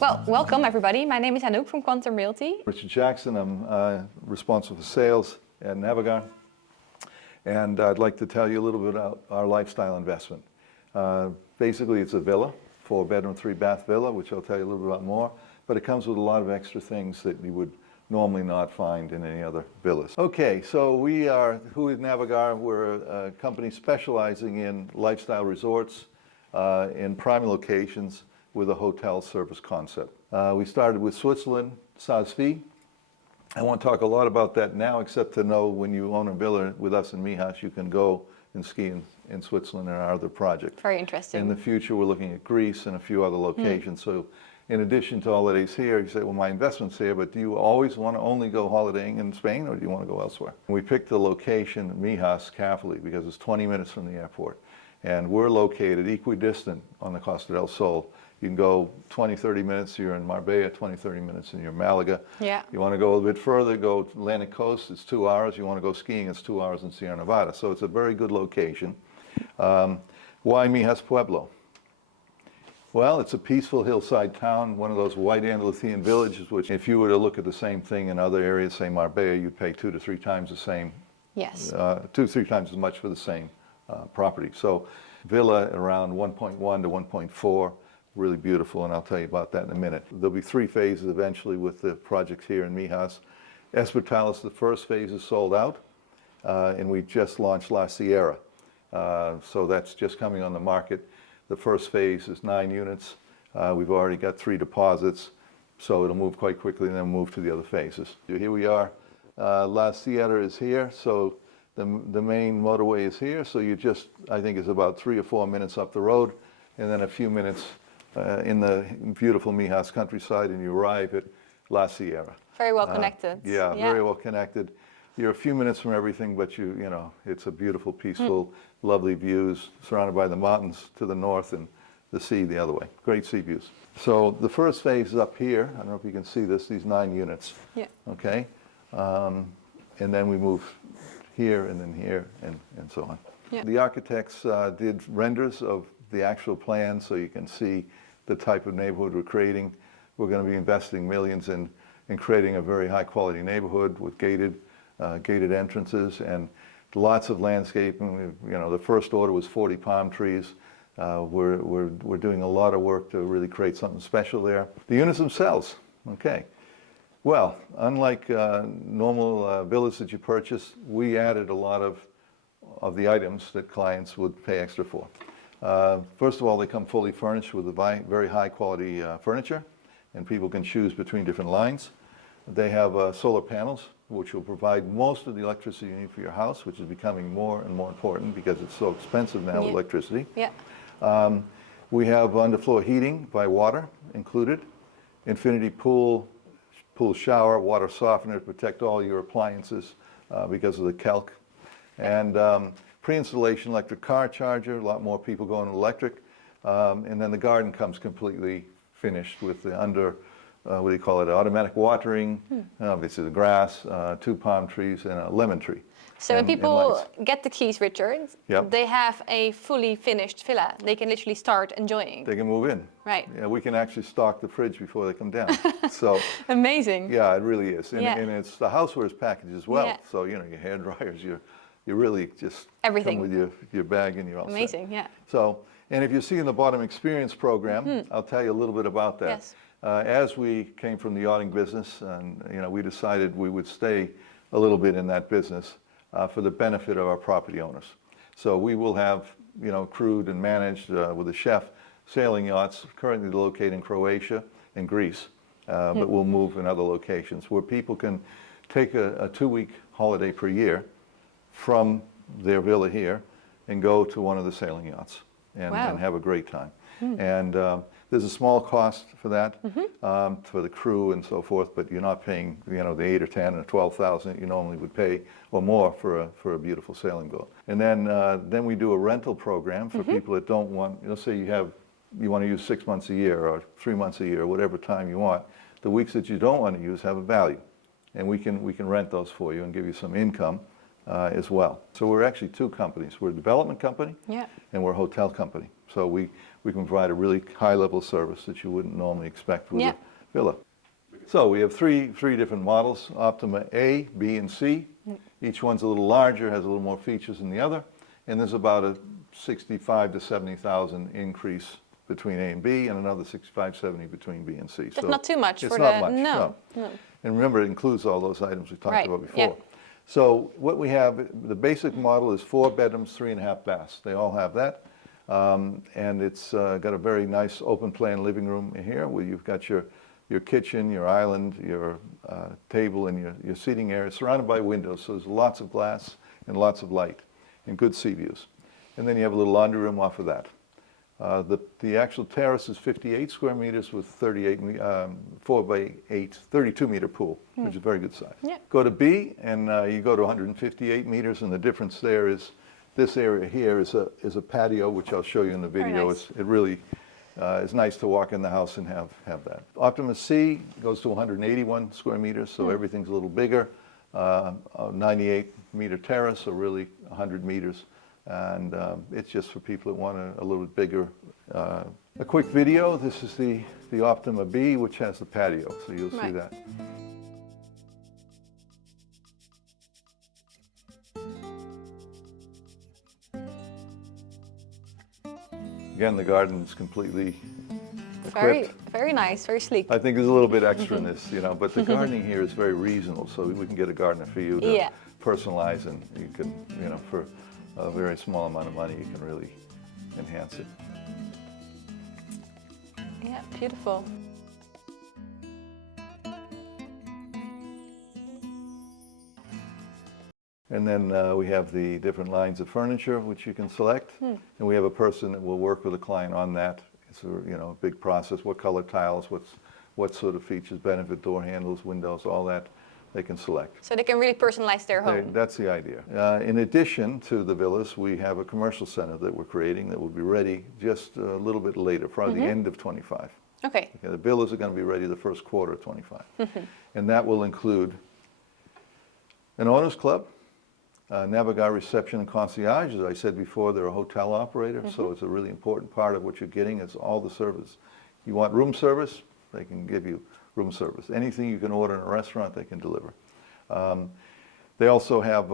Well, welcome everybody. My name is Anouk from Quantum Realty. Richard Jackson. I'm responsible for sales at Naagar. And I'd like to tell you a little bit about our lifestyle investment. Basically, it's a villa, 4-bedroom, 3-bath villa, which I'll tell you a little bit about more. But it comes with a lot of extra things that you would normally not find in any other villas. Okay, so we are, who is Naagar? We're a company specializing in lifestyle resorts in prime locations with a hotel service concept. We started with Switzerland, Saz-Fee. I won't talk a lot about that now, except to know when you own a villa with us in Mijas, you can go and ski in Switzerland and our other project. Very interesting. In the future, we're looking at Greece and a few other locations. So in addition to holidays here, you say, well, my investment's here, but do you always want to only go holidaying in Spain, or do you want to go elsewhere? We picked the location, Mijas, carefully, because it's 20 minutes from the airport. And we're located equidistant on the Costa del Sol. You can go 20, 30 minutes, you're in Marbella, 20, 30 minutes, and you're in Malaga. Yeah. You want to go a bit further, go to Atlantic coast, it's 2 hours. You want to go skiing, it's 2 hours in Sierra Nevada. So it's a very good location. Why Mijas Pueblo? Well, it's a peaceful hillside town, one of those white Andalusian villages, which if you were to look at the same thing in other areas, say Marbella, you'd pay 2 to 3 times the same. Yes. 2 to 3 times as much for the same property. So villa around 1.1 to 1.4. Really beautiful, and I'll tell you about that in a minute. There'll be 3 phases eventually with the projects here in Mijas. Espitalis, the first phase is sold out, and we just launched La Sierra. So that's just coming on the market. The first phase is 9 units. We've already got 3 deposits, so it'll move quite quickly and then move to the other phases. Here we are. La Sierra is here, so the main motorway is here. So you just, I think it's about 3 or 4 minutes up the road, and then a few minutes in the beautiful Mijas countryside, and you arrive at La Sierra. Very well connected. Yeah, very well connected. You're a few minutes from everything, but you know, it's a beautiful, peaceful, lovely views, surrounded by the mountains to the north and the sea the other way. Great sea views. So the first phase is up here. I don't know if you can see this, these 9 units. Yeah. Okay. And then we move here and then here and so on. Yeah. The architects did renders of the actual plan, so you can see the type of neighborhood we're creating. We're going to be investing millions in creating a very high quality neighborhood with gated entrances and lots of landscaping. You know, the first order was 40 palm trees. We're doing a lot of work to really create something special there. The units themselves, okay. Well, unlike normal villas that you purchase, we added a lot of the items that clients would pay extra for. First of all, they come fully furnished with very high quality furniture, and people can choose between different lines. They have solar panels, which will provide most of the electricity you need for your house, which is becoming more and more important because it's so expensive now with electricity. Yeah. We have underfloor heating by water included, infinity pool shower, water softener to protect all your appliances because of the calc, and pre-installation electric car charger, a lot more people going electric, and then the garden comes completely finished with the what do you call it, automatic watering, obviously the grass, 2 palm trees, and a lemon tree. So when people get the keys, Richard, they have a fully finished villa. They can literally start enjoying. They can move in. Right. Yeah, we can actually stock the fridge before they come down. So amazing. Yeah, it really is. And it's the housewares package as well. Yeah. So, you know, your hair dryers, you really just everything come with your bag and you're all amazing, set. Yeah. So, and if you see in the bottom experience program, I'll tell you a little bit about that. Yes. As we came from the yachting business, and you know, we decided we would stay a little bit in that business for the benefit of our property owners. So we will have, you know, crewed and managed with a chef sailing yachts currently located in Croatia and Greece, but we'll move in other locations where people can take a 2-week holiday per year from their villa here and go to one of the sailing yachts and have a great time. And There's a small cost for that, for the crew and so forth, but you're not paying, the 8 or 10 or 12,000 that you normally would pay or more for a beautiful sailing boat. And then we do a rental program for people that don't want, let's say you want to use 6 months a year or 3 months a year, whatever time you want. The weeks that you don't want to use have a value, and we can rent those for you and give you some income as well. So we're actually two companies. We're a development company, and we're a hotel company. So we can provide a really high-level service that you wouldn't normally expect with a villa. So we have three different models: Optima A, B, and C. Each one's a little larger, has a little more features than the other, and there's about a 65 to 70,000 increase between A and B, and another 65, 70 between B and C. That's not too much it's for not the much, no. And remember, it includes all those items we talked about before. Yeah. So what we have, the basic model is 4 bedrooms, 3.5 baths. They all have that. And it's got a very nice open plan living room in here where you've got your kitchen, your island, your table, and your seating area surrounded by windows. So there's lots of glass and lots of light and good sea views. And then you have a little laundry room off of that. The actual terrace is 58 square meters with 4 by 8, 32 meter pool, which is a very good size. Yeah. Go to B, and you go to 158 meters, and the difference there is this area here is a patio, which I'll show you in the video. Nice. It really is nice to walk in the house and have that. Optima C goes to 181 square meters, so everything's a little bigger. A 98 meter terrace, so really 100 meters. And it's just for people that want a little bit bigger. A quick video. This is the Optima B, which has the patio, so you'll see that. Again, the garden is completely equipped. Very nice, very sleek. I think there's a little bit extra in this, but the gardening here is very reasonable, so we can get a gardener for you to personalize, and you can, for a very small amount of money, you can really enhance it. Yeah, beautiful. And then we have the different lines of furniture which you can select, and we have a person that will work with a client on that. It's a big process. What color tiles, what sort of features, benefit door handles, windows, all that they can select. So they can really personalize their home. That's the idea. In addition to the villas, we have a commercial center that we're creating that will be ready just a little bit later, probably the end of 25. Okay. The villas are going to be ready the first quarter of 25. And that will include an owners club, Naagar reception and concierge. As I said before, they're a hotel operator, so it's a really important part of what you're getting is all the service. You want room service, they can give you room service. Anything you can order in a restaurant, they can deliver. They also have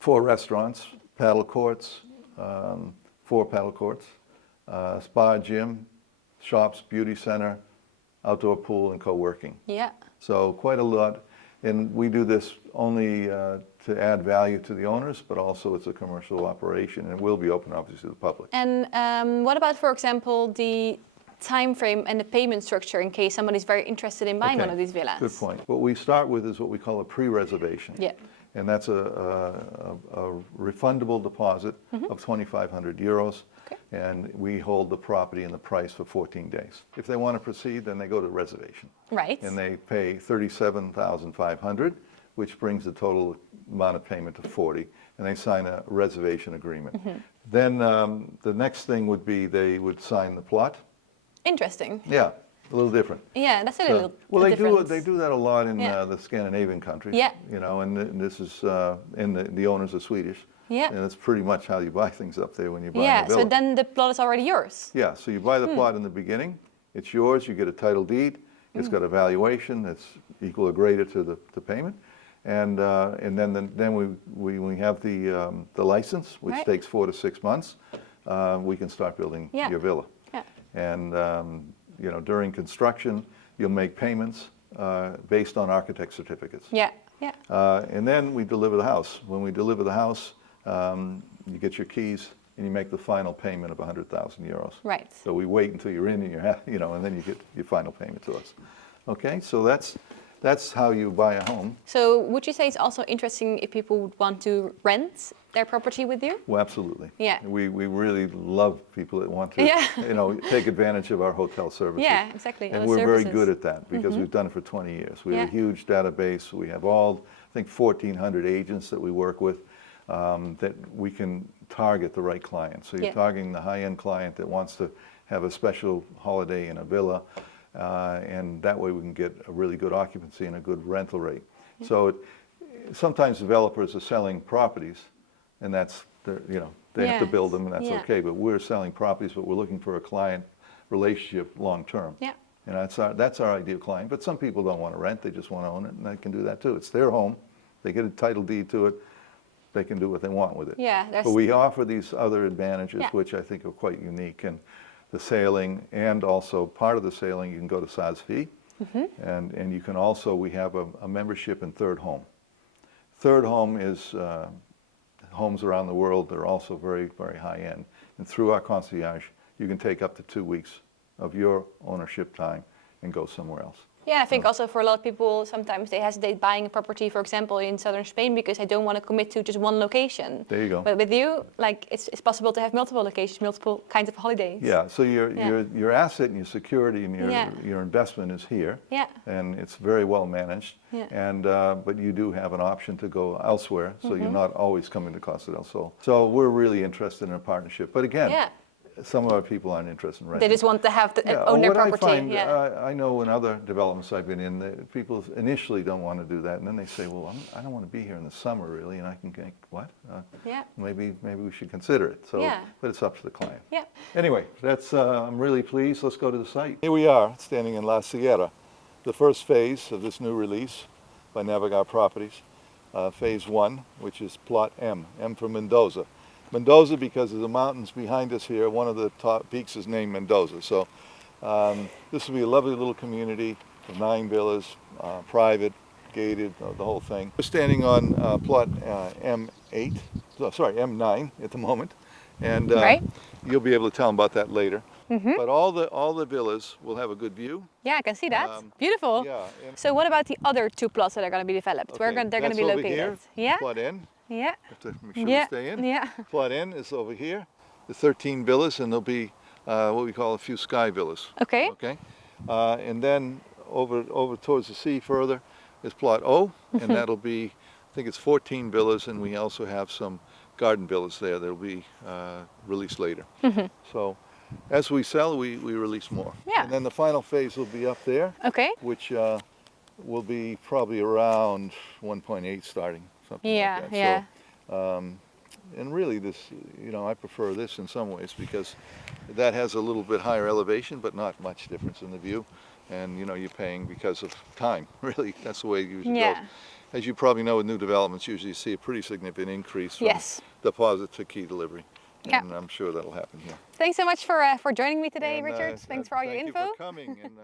4 restaurants, paddle courts, 4 paddle courts, spa, gym, shops, beauty center, outdoor pool, and co-working. Yeah. So quite a lot. And we do this only to add value to the owners, but also it's a commercial operation, and it will be open, obviously, to the public. And what about, for example, the time frame and the payment structure in case somebody's very interested in buying one of these villas? Good point. What we start with is what we call a pre-reservation. Yeah. And that's a refundable deposit of 2,500 euros. Okay. And we hold the property and the price for 14 days. If they want to proceed, then they go to reservation. Right. And they pay 37,500, which brings the total amount of payment to 40, and they sign a reservation agreement. Then the next thing would be they would sign the plot. Interesting. Yeah, a little different. Yeah, that's a little well, different. they do that a lot in the Scandinavian countries. Yeah. And this is, and the owners are Swedish. Yeah. And that's pretty much how you buy things up there when you buy a villa. So then the plot is already yours. Yeah, so you buy the plot in the beginning, it's yours, you get a title deed, it's got a valuation that's equal or greater to the payment. And then we have the license, which takes 4 to 6 months. We can start building your villa. Yeah. And during construction, you'll make payments based on architect certificates. Yeah. Yeah. And then we deliver the house. When we deliver the house, you get your keys and you make the final payment of 100,000 euros. Right. So we wait until you're in and and then you get your final payment to us. Okay, so that's that's how you buy a home. So would you say it's also interesting if people would want to rent their property with you? Well, absolutely. Yeah. We really love people that want to, take advantage of our hotel services. Yeah, exactly. And we're very good at that because we've done it for 20 years. We have a huge database. We have I think 1,400 agents that we work with that we can target the right client. So you're targeting the high-end client that wants to have a special holiday in a villa, and that way we can get a really good occupancy and a good rental rate. So sometimes developers are selling properties, and that's they have to build them, and that's okay. But we're selling properties, but we're looking for a client relationship long term. Yeah. And that's our ideal client. But some people don't want to rent; they just want to own it, and they can do that too. It's their home; they get a title deed to it. They can do what they want with it. Yeah. But we offer these other advantages, which I think are quite unique. And the sailing, and also part of the sailing, you can go to SASV, and you can also, we have a membership in Third Home. Third Home is homes around the world. They're also very, very high end. And through our concierge, you can take up to 2 weeks of your ownership time and go somewhere else. Yeah, I think also for a lot of people, sometimes they hesitate buying a property, for example, in southern Spain because they don't want to commit to just one location. There you go. But with you, like it's possible to have multiple locations, multiple kinds of holidays. Yeah, so your asset and your security and your investment is here. Yeah. And it's very well managed. Yeah. And but you do have an option to go elsewhere, so you're not always coming to Costa del Sol. So we're really interested in a partnership. But again, some of our people aren't interested in renting. They just want to have own their property. What I find, I know in other developments I've been in, people initially don't want to do that, and then they say, well, I don't want to be here in the summer, really, and I can think, what? Maybe we should consider it. So, but it's up to the client. Yeah. Anyway, I'm really pleased. Let's go to the site. Here we are, standing in La Sierra, the first phase of this new release by Naagar Properties, phase 1, which is plot M for Mendoza. Mendoza, because of the mountains behind us here, one of the top peaks is named Mendoza. So this will be a lovely little community of 9 villas, private, gated, the whole thing. We're standing on plot M9 at the moment, and you'll be able to tell them about that later. But all the villas will have a good view. Yeah, I can see that. Beautiful. Yeah. So what about the other 2 plots that are going to be developed? Okay, Where they're going to be located? Here, plot N. Yeah. Have to make sure we stay in. Yeah. Plot N is over here. The 13 villas, and there'll be what we call a few sky villas. Okay. Okay. And then over towards the sea further is plot O, and that'll be, I think it's 14 villas, and we also have some garden villas there that'll be released later. So as we sell, we release more. Yeah. And then the final phase will be up there. Okay. Which will be probably around 1.8 starting. Something like that. So, and really this, I prefer this in some ways because that has a little bit higher elevation, but not much difference in the view. And, you're paying because of time, really. That's the way it usually goes. As you probably know, with new developments, usually you see a pretty significant increase from deposit to key delivery. And I'm sure that'll happen here. Thanks so much for joining me today, Richard. Thanks for all your info. Thank you for coming. And,